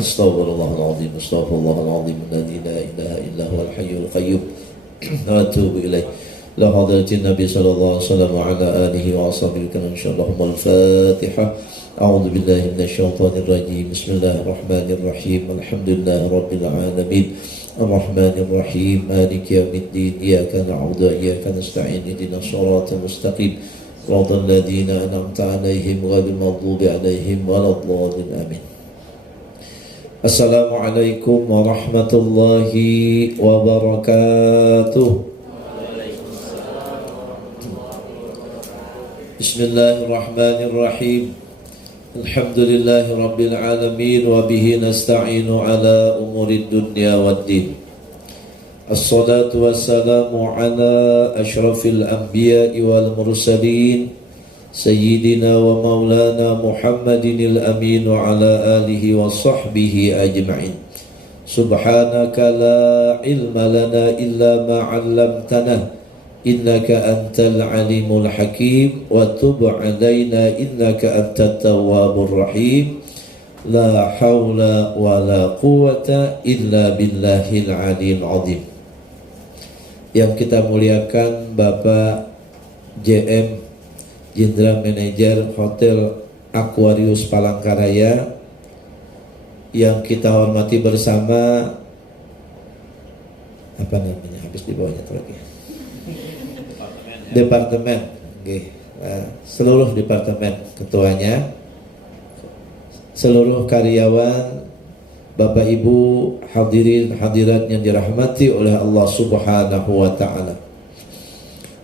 Astaghfirullahaladzim, astaghfirullahaladzim, alladzi la ilaha illa huwal hayyul qayyum, wa atubu ilaih. La hadratin Nabi sallallahu alaihi wasallam wa ala alihi wa ashabihi kan insyaallah. Al-Fatihah. A'udzu billahi minasyaitonir rajim. Bismillahirrahmanirrahim. Alhamdulillahi rabbil alamin. Ar-Rahmanir Rahim. Maliki yaumiddin. Iyyaka na'budu wa iyyaka nasta'in. Ihdinas siratal mustaqim. Shiratal ladzina an'amta 'alaihim ghairil maghdubi 'alaihim waladdallin. Amin. Assalamualaikum warahmatullahi wabarakatuh. Bismillahirrahmanirrahim. Alhamdulillahi rabbil alamin wa bihi nasta'inu ala umurid dunya waddin. Assalatu wassalamu ala ashrafil anbiya'i wal mursalin Sayyidina wa maulana Muhammadinil amin wa ala alihi wa sahbihi ajma'in. Subhanaka la ilma lana illa ma 'allamtana innaka antal alimul hakim wa tub 'alaina innaka antat tawwabur rahim. La haula wa la quwwata illa billahil aliyil azim. Yang kita muliakan Bapak JM, General Manager Hotel Aquarius Palangkaraya, yang kita hormati bersama, apa namanya, habis di bawahnya itu lagi, Departemen, seluruh departemen, ketuanya, seluruh karyawan, Bapak Ibu hadirin hadirat yang dirahmati oleh Allah Subhanahu wa ta'ala.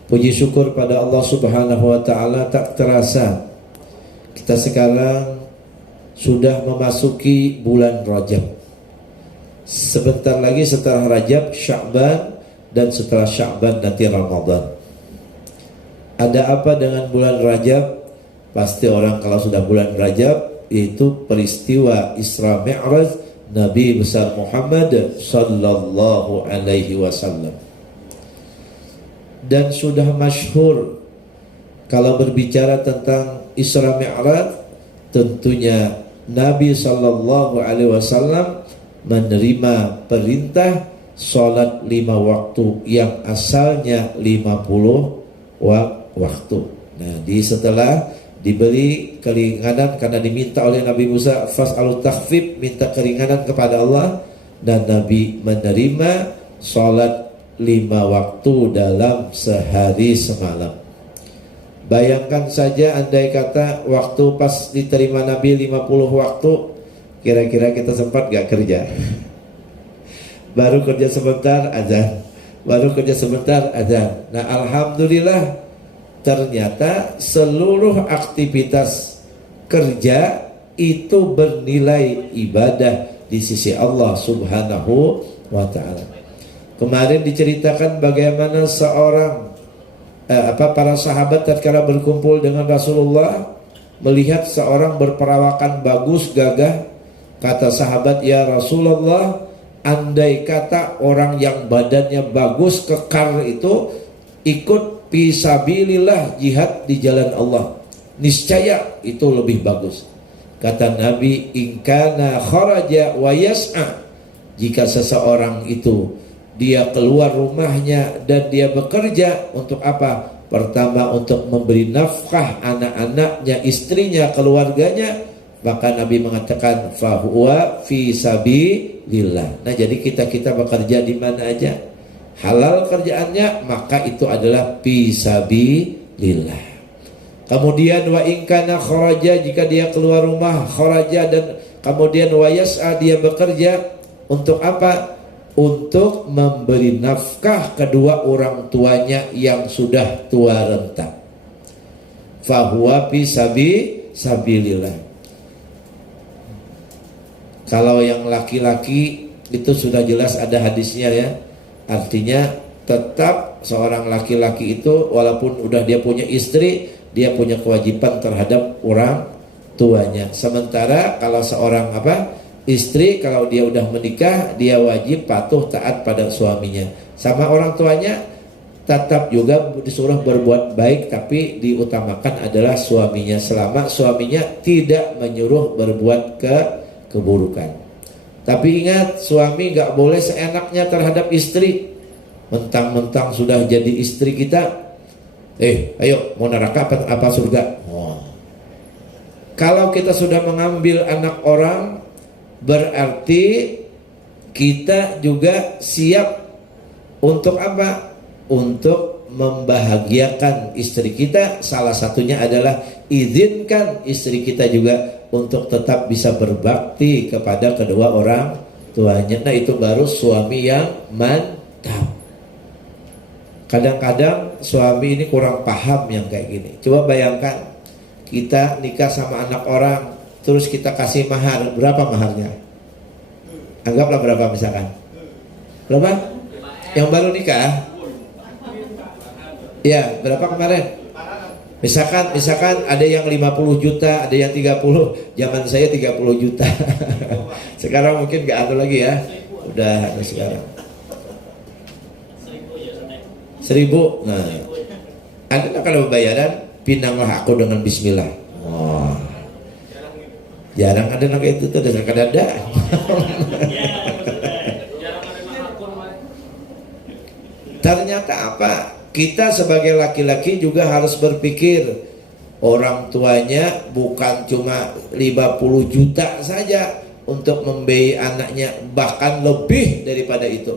Puji syukur pada Allah Subhanahu wa ta'ala, tak terasa kita sekarang sudah memasuki bulan Rajab. Sebentar lagi setelah Rajab, Sya'ban, dan setelah Sya'ban nanti Ramadan. Ada apa dengan bulan Rajab? Pasti orang kalau sudah bulan Rajab, yaitu peristiwa Isra Mi'raj Nabi besar Muhammad sallallahu alaihi wasallam. Dan sudah masyhur kalau berbicara tentang Isra Mi'raj, tentunya Nabi sallallahu alaihi wasallam menerima perintah salat 5 waktu yang asalnya 50 waktu. Nah, setelah diberi keringanan karena diminta oleh Nabi Musa, fas'alut takhfif, minta keringanan kepada Allah, dan Nabi menerima salat 5 waktu dalam sehari semalam. Bayangkan saja andai kata waktu pas diterima Nabi 50 waktu, kira-kira kita sempat gak kerja? Baru kerja sebentar azan, baru kerja sebentar azan. Nah, alhamdulillah, ternyata seluruh aktivitas kerja itu bernilai ibadah di sisi Allah Subhanahu wa ta'ala. Kemarin diceritakan bagaimana seorang para sahabat tatkala berkumpul dengan Rasulullah, melihat seorang berperawakan bagus, gagah. Kata sahabat, ya Rasulullah, andai kata orang yang badannya bagus, kekar itu ikut fisabilillah, jihad di jalan Allah, niscaya itu lebih bagus. Kata Nabi, in kana kharaja wa yas'a, jika seseorang itu dia keluar rumahnya dan dia bekerja untuk apa? Pertama, untuk memberi nafkah anak-anaknya, istrinya, keluarganya, maka Nabi mengatakan fahuwa fi sabilillah. Nah, jadi kita bekerja di mana aja, halal kerjaannya, maka itu adalah fisabilillah. Kemudian wa in kana kharaja, jika dia keluar rumah, kharaja, dan kemudian wa yas'a, dia bekerja untuk apa? Untuk memberi nafkah kedua orang tuanya yang sudah tua renta. Fahuwa fisabilillah. Kalau yang laki-laki itu sudah jelas ada hadisnya ya. Artinya tetap seorang laki-laki itu walaupun udah dia punya istri, dia punya kewajiban terhadap orang tuanya. Sementara kalau seorang istri, kalau dia udah menikah, dia wajib patuh taat pada suaminya. Sama orang tuanya tetap juga disuruh berbuat baik, tapi diutamakan adalah suaminya selama suaminya tidak menyuruh berbuat keburukan. Tapi ingat, suami nggak boleh seenaknya terhadap istri. Mentang-mentang sudah jadi istri kita, ayo mau neraka apa surga? Kalau kita sudah mengambil anak orang, berarti kita juga siap untuk apa? Untuk membahagiakan istri kita. Salah satunya adalah izinkan istri kita juga untuk tetap bisa berbakti kepada kedua orang tuanya. Nah, itu baru suami yang mantap. Kadang-kadang suami ini kurang paham yang kayak gini. Coba bayangkan, kita nikah sama anak orang, terus kita kasih mahar. Berapa maharnya? Anggaplah berapa misalkan? Berapa? Yang baru nikah? Ya, berapa kemarin? Misalkan ada yang 50 juta, ada yang 30. Zaman saya 30 juta. Sekarang mungkin gak ada lagi ya. Udah ada sekarang 1.000. Nah, ada kalau bayaran, pinanglah aku dengan bismillah. Jarang ada kayak itu tuh, kadang-kadang ada. Ternyata apa? Kita sebagai laki-laki juga harus berpikir, orang tuanya bukan cuma 50 juta saja untuk membiayai anaknya, bahkan lebih daripada itu.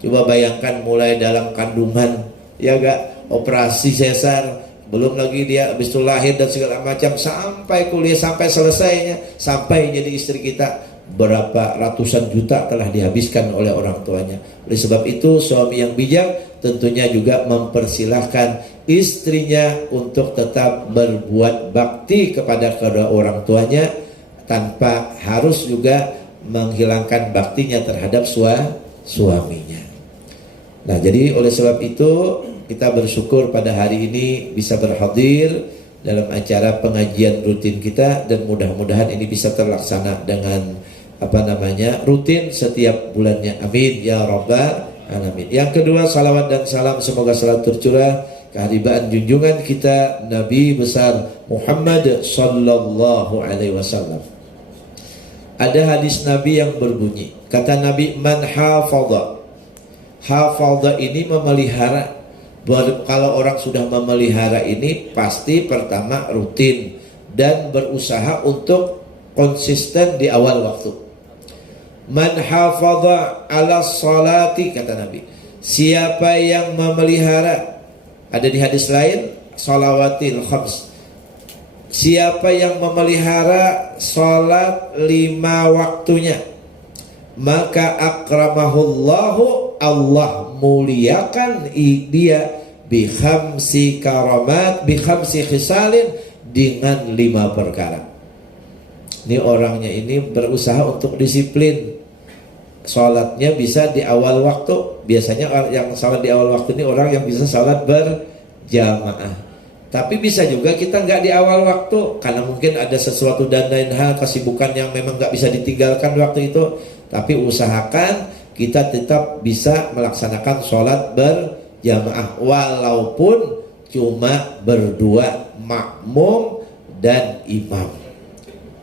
Coba bayangkan, mulai dalam kandungan, ya gak, operasi sesar, belum lagi dia habis itu lahir dan segala macam, sampai kuliah, sampai selesainya, sampai jadi istri kita, berapa ratusan juta telah dihabiskan oleh orang tuanya. Oleh sebab itu, suami yang bijak tentunya juga mempersilahkan istrinya untuk tetap berbuat bakti kepada kedua orang tuanya, tanpa harus juga menghilangkan baktinya terhadap suaminya. Nah, jadi oleh sebab itu kita bersyukur pada hari ini bisa berhadir dalam acara pengajian rutin kita, dan mudah-mudahan ini bisa terlaksana dengan rutin setiap bulannya. Amin ya rabbal alamin. Yang kedua, salawat dan salam semoga selalu tercurah keharibaan junjungan kita Nabi besar Muhammad sallallahu alaihi wasallam. Ada hadis Nabi yang berbunyi, kata Nabi, man hafadha. Hafadha ini memelihara. Kalau orang sudah memelihara ini, pasti pertama rutin dan berusaha untuk konsisten di awal waktu. Man hafadha ala salati, kata Nabi, siapa yang memelihara, ada di hadis lain, salawatil khams, siapa yang memelihara salat 5 waktunya, maka akramahullahu, Allah muliakan dia bi khamsi karamat, bi khamsi khisalin, dengan 5 perkara. Ini orangnya ini berusaha untuk disiplin. Salatnya bisa di awal waktu. Biasanya yang salat di awal waktu ini orang yang bisa salat berjamaah. Tapi bisa juga kita nggak di awal waktu, karena mungkin ada sesuatu dan lain hal, kesibukan yang memang nggak bisa ditinggalkan waktu itu. Tapi usahakan kita tetap bisa melaksanakan sholat berjamaah, walaupun cuma berdua, makmum dan imam.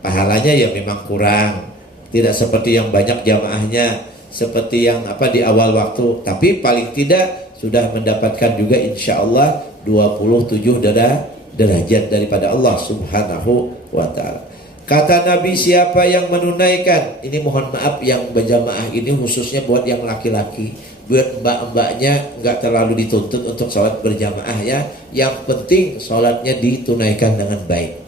Pahalanya ya memang kurang, tidak seperti yang banyak jamaahnya, seperti yang di awal waktu. Tapi paling tidak sudah mendapatkan juga insya Allah 27 derajat daripada Allah subhanahu wa ta'ala. Kata Nabi, siapa yang menunaikan, ini mohon maaf yang berjamaah ini khususnya buat yang laki-laki, buat mbak-mbaknya nggak terlalu dituntut untuk sholat berjamaah ya. Yang penting sholatnya ditunaikan dengan baik.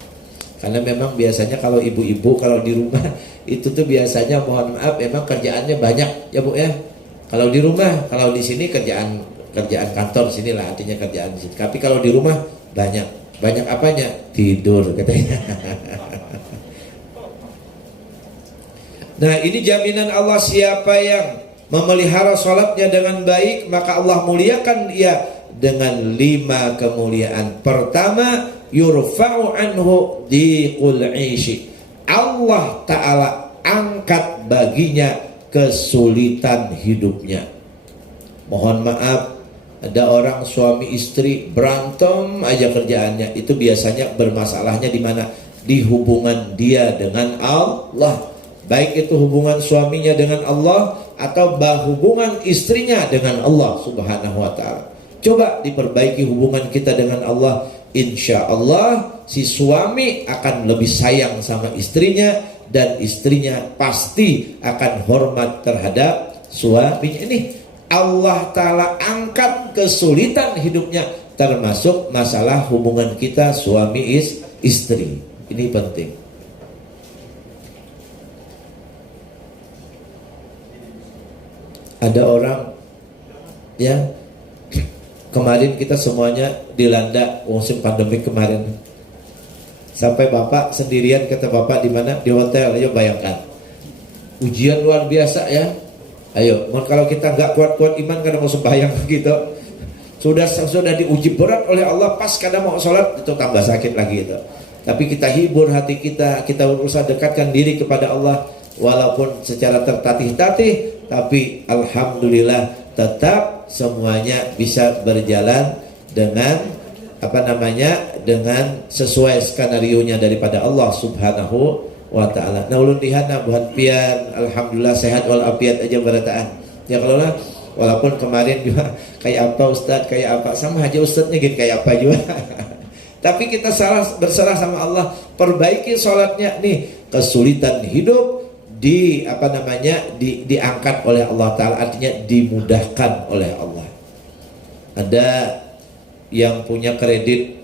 Karena memang biasanya kalau ibu-ibu kalau di rumah itu tuh biasanya mohon maaf memang kerjaannya banyak ya Bu ya. Kalau di rumah, kalau di sini kerjaan kantor sinilah artinya kerjaan di sini. Tapi kalau di rumah banyak apanya? Tidur katanya. Nah, ini jaminan Allah, siapa yang memelihara sholatnya dengan baik, maka Allah muliakan dia dengan 5 kemuliaan. Pertama, yurfa'u anhu diqul ishi, Allah Ta'ala angkat baginya kesulitan hidupnya. Mohon maaf, ada orang suami istri berantem aja kerjaannya, itu biasanya bermasalahnya di mana? Di hubungan dia dengan Allah. baik itu hubungan suaminya dengan Allah atau hubungan istrinya dengan Allah Subhanahu wa ta'ala. Coba diperbaiki hubungan kita dengan Allah, insya Allah si suami akan lebih sayang sama istrinya, dan istrinya pasti akan hormat terhadap suaminya. Ini Allah Ta'ala angkat kesulitan hidupnya, termasuk masalah hubungan kita suami istri. Ini penting. Ada orang ya, kemarin kita semuanya dilanda musim pandemi kemarin. Sampai bapak sendirian, kata bapak di mana? Di hotel. Ayo bayangkan. Ujian luar biasa ya. Ayo, kalau kita nggak kuat-kuat iman kadang mau sembahyang gitu. Sudah diuji berat oleh Allah, pas kadang mau sholat itu tambah sakit lagi itu. Tapi kita hibur hati kita berusaha dekatkan diri kepada Allah walaupun secara tertatih-tatih, tapi alhamdulillah tetap semuanya bisa berjalan dengan dengan sesuai skenario-nya daripada Allah Subhanahu wa ta'ala. Nah ulun lihat buhan pian alhamdulillah sehat walafiat aja berataan. Ya kalau lah, walaupun kemarin juga kayak apa Ustadz, kayak apa sama aja Ustadznya gitu, kayak apa juga. Tapi kita berserah sama Allah, perbaiki sholatnya nih. Kesulitan hidup diangkat oleh Allah Ta'ala, artinya dimudahkan oleh Allah. Ada yang punya kredit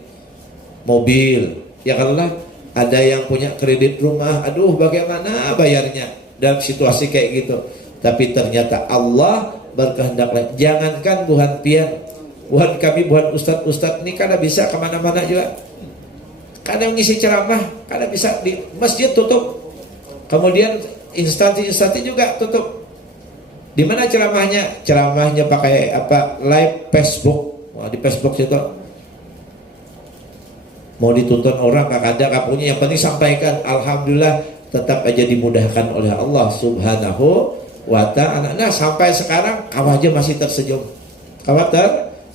mobil, ya kalau lah, ada yang punya kredit rumah, aduh bagaimana bayarnya dalam situasi kayak gitu. Tapi ternyata Allah berkehendak lain. Jangankan buhan pian, buhan kami, buhan ustadz ini kada bisa kemana-mana juga. Kadang ngisi ceramah, kada bisa di masjid tutup. Kemudian instansi juga tutup. Di mana ceramahnya? Ceramahnya pakai apa? Live Facebook. Di Facebook itu mau ditonton orang gak ada, gak punya, yang penting sampaikan. Alhamdulillah tetap aja dimudahkan oleh Allah Subhanahu wa ta'ala. Nah sampai sekarang kau aja masih tersenyum,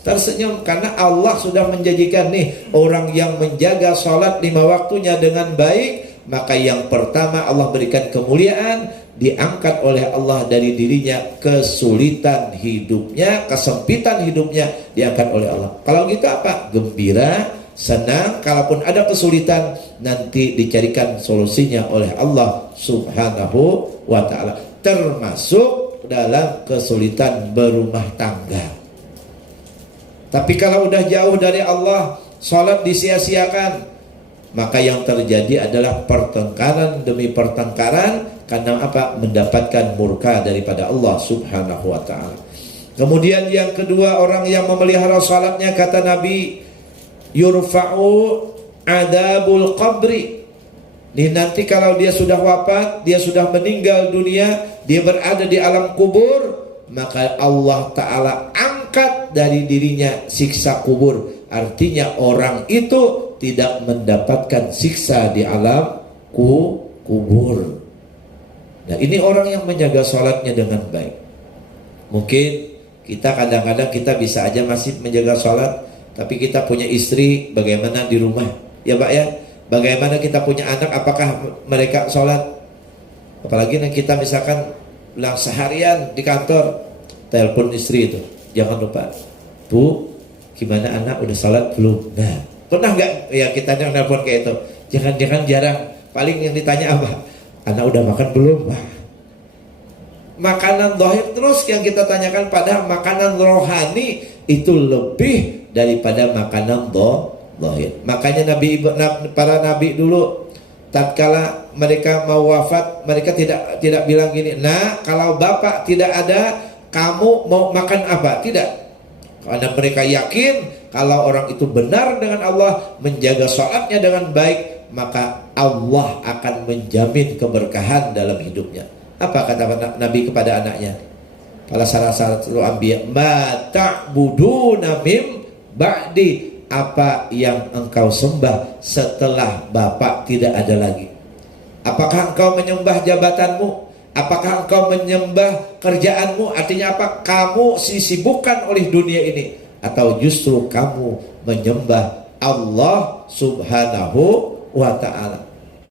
tersenyum karena Allah sudah menjanjikan nih, orang yang menjaga sholat 5 waktunya dengan baik, maka yang pertama Allah berikan kemuliaan, diangkat oleh Allah dari dirinya kesulitan hidupnya, kesempitan hidupnya diangkat oleh Allah. Kalau gitu apa? Gembira, senang. Kalaupun ada kesulitan nanti dicarikan solusinya oleh Allah Subhanahu wa ta'ala, termasuk dalam kesulitan berumah tangga. Tapi kalau udah jauh dari Allah, sholat disia-siakan, maka yang terjadi adalah pertengkaran demi pertengkaran. Karena apa? Mendapatkan murka daripada Allah Subhanahu wa ta'ala. Kemudian yang kedua, orang yang memelihara salatnya, kata Nabi, yurfa'u adabul qabri. Nih nanti kalau dia sudah wafat, dia sudah meninggal dunia, dia berada di alam kubur, maka Allah Ta'ala angkat dari dirinya siksa kubur. Artinya orang itu tidak mendapatkan siksa di alam kubur. Nah ini orang yang menjaga sholatnya dengan baik. Mungkin kita kadang-kadang kita bisa aja masih menjaga sholat, tapi kita punya istri bagaimana di rumah, ya Pak ya. Bagaimana kita punya anak, apakah mereka sholat? Apalagi yang kita misalkan pulang seharian di kantor, telepon istri itu, jangan lupa, Bu, gimana anak udah sholat belum? Nah, pernah nggak ya kita nelpon kayak itu? Jangan-jangan jarang. Paling yang ditanya apa? Anak udah makan belum? Wah. Makanan zahir terus yang kita tanyakan, pada makanan rohani itu lebih daripada makanan zahir. Makanya para nabi dulu tatkala mereka mau wafat, mereka tidak bilang gini, nah kalau bapak tidak ada, kamu mau makan apa? Tidak. Karena mereka yakin kalau orang itu benar dengan Allah, menjaga sholatnya dengan baik, maka Allah akan menjamin keberkahan dalam hidupnya. Apa kata Nabi kepada anaknya? Pada salah satu anbiya, ma ta'buduna mim ba'di, apa yang engkau sembah setelah bapak tidak ada lagi? Apakah engkau menyembah jabatanmu? Apakah engkau menyembah kerjaanmu? Artinya apa? Kamu disibukkan oleh dunia ini, atau justru kamu menyembah Allah Subhanahu wa ta'ala?